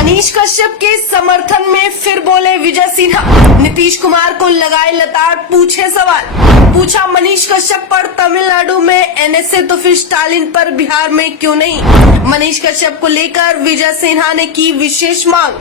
मनीष कश्यप के समर्थन में फिर बोले विजय सिन्हा। नीतीश कुमार को लगाए लताड़, पूछे सवाल। पूछा मनीष कश्यप पर तमिलनाडु में एनएसए तो फिर स्टालिन पर बिहार में क्यों नहीं। मनीष कश्यप को लेकर विजय सिन्हा ने की विशेष मांग।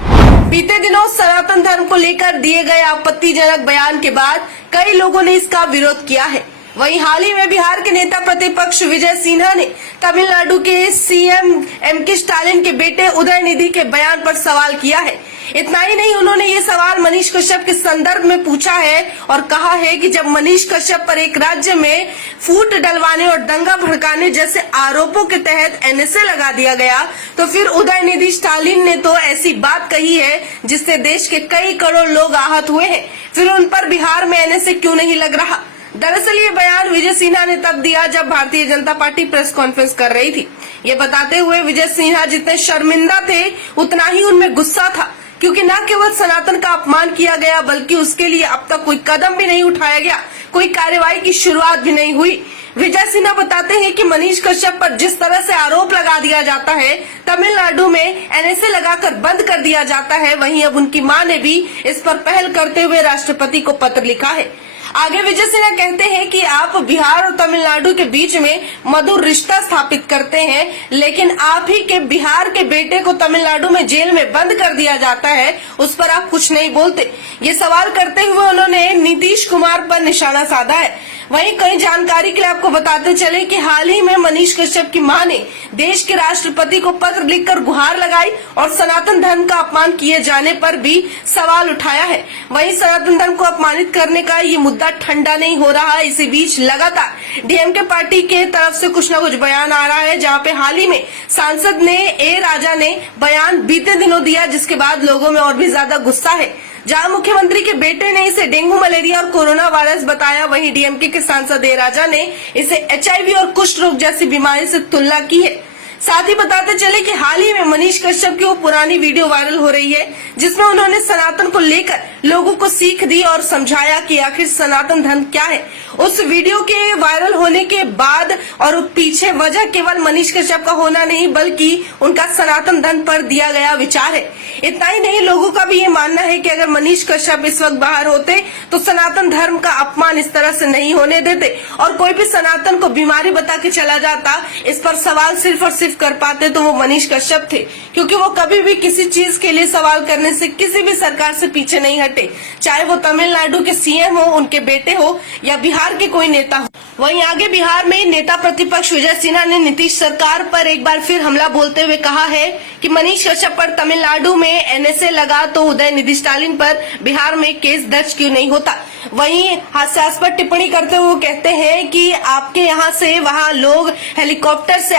बीते दिनों सनातन धर्म को लेकर दिए गए आपत्तिजनक बयान के बाद कई लोगों ने इसका विरोध किया है। वहीं हाल ही में बिहार के नेता प्रतिपक्ष विजय सिन्हा ने तमिलनाडु के सीएम एमके स्टालिन के बेटे उदयनिधि के बयान पर सवाल किया है। इतना ही नहीं, उन्होंने ये सवाल मनीष कश्यप के संदर्भ में पूछा है और कहा है कि जब मनीष कश्यप पर एक राज्य में फूट डलवाने और दंगा भड़काने जैसे आरोपों के तहत एनएसए लगा दिया गया, तो फिर उदयनिधि स्टालिन ने तो ऐसी बात कही है जिससे देश के कई करोड़ लोग आहत हुए हैं, फिर उन पर बिहार में एनएसए क्यों नहीं लग रहा। दरअसल ये बयान विजय सिन्हा ने तब दिया जब Bharatiya Janata party press conference कर रही थी। ये बताते हुए विजय सिन्हा जितने शर्मिंदा थे उतना ही उनमें गुस्सा था, क्योंकि न केवल सनातन का अपमान किया गया बल्कि उसके लिए अब तक कोई कदम भी नहीं उठाया गया, कोई कार्रवाई की शुरुआत भी नहीं हुई। विजय सिन्हा बताते हैं कि मनीष कश्यप पर जिस तरह से आरोप लगा दिया जाता है, तमिलनाडु में एनएसए लगाकर बंद कर दिया जाता है, वहीं अब उनकी मां ने भी इस पर पहल करते हुए राष्ट्रपति को पत्र लिखा है। आगे विजय सिन्हा कहते हैं कि आप बिहार और तमिलनाडु के बीच में मधुर रिश्ता स्थापित करते हैं, लेकिन आप ही के बिहार के बेटे को तमिलनाडु में जेल में बंद कर दिया जाता है, उस पर आप कुछ नहीं बोलते। ये सवाल करते हुए उन्होंने नीतीश कुमार पर निशाना साधा है। वहीं कई जानकारी के लिए आपको बताते चले कि हाल ही में मनीष कश्यप की मां ने देश के राष्ट्रपति को पत्र लिखकर गुहार लगाई और सनातन धर्म का अपमान किए जाने पर भी सवाल उठाया है। वहीं सनातन धर्म को अपमानित करने का ये मुद्दा ठंडा नहीं हो रहा है। इसी बीच लगातार डीएमके पार्टी के तरफ से कुछ न कुछ बयान आ रहा है, जहां पे हाल ही में सांसद ने ए राजा ने बयान बीते दिनों दिया, जिसके बाद लोगों में और भी ज्यादा गुस्सा है। जहां मुख्यमंत्री के बेटे ने इसे डेंगू, मलेरिया और कोरोना वायरस बताया, वहीं डीएमके के सांसद ए राजा ने इसे एचआईवी और कुष्ठ रोग जैसी बीमारी से तुलना की है। साथ ही बताते चले कि हाल ही में मनीष कश्यप की वो पुरानी वीडियो वायरल हो रही है जिसमें उन्होंने सनातन को लेकर लोगों को सीख दी और समझाया कि आखिर सनातन धर्म क्या है। उस वीडियो के वायरल होने के बाद और पीछे वजह केवल मनीष कश्यप का होना नहीं बल्कि उनका सनातन धर्म पर दिया गया विचार है। इतना ही नहीं, लोगों का भी ये मानना है कि अगर मनीष कश्यप इस वक्त बाहर होते तो सनातन धर्म का अपमान इस तरह से नहीं होने देते और कोई भी सनातन को बीमारी बता के चला जाता। इस पर सवाल सिर्फ और सिर्फ कर पाते तो वो मनीष कश्यप थे, क्योंकि वो कभी भी किसी चीज के लिए सवाल करने से किसी भी सरकार से पीछे नहीं हटे, चाहे वो तमिलनाडु के सीएम हो, उनके बेटे हो या बिहार के कोई नेता हो। वहीं आगे बिहार में नेता प्रतिपक्ष विजय सिन्हा ने नीतीश सरकार पर एक बार फिर हमला बोलते हुए कहा है कि मनीष कश्यप पर तमिलनाडु में एनएसए लगा तो उदयनिधि स्टालिन पर बिहार में केस दर्ज क्यों नहीं होता। वहीं हास्यास्पद टिप्पणी करते हुए कहते हैं कि आपके यहाँ से वहाँ लोग हेलीकॉप्टर से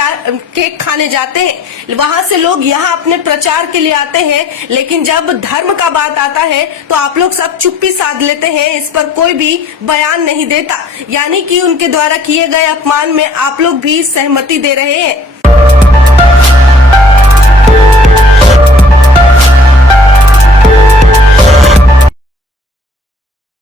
केक खाने जाते हैं, वहाँ से लोग यहाँ अपने प्रचार के लिए आते हैं, लेकिन जब धर्म का बात आता है तो आप लोग सब चुप्पी साध लेते हैं, इस पर कोई भी बयान नहीं देता। यानी कि उनके द्वारा किए गए अपमान में आप लोग भी सहमति दे रहे हैं।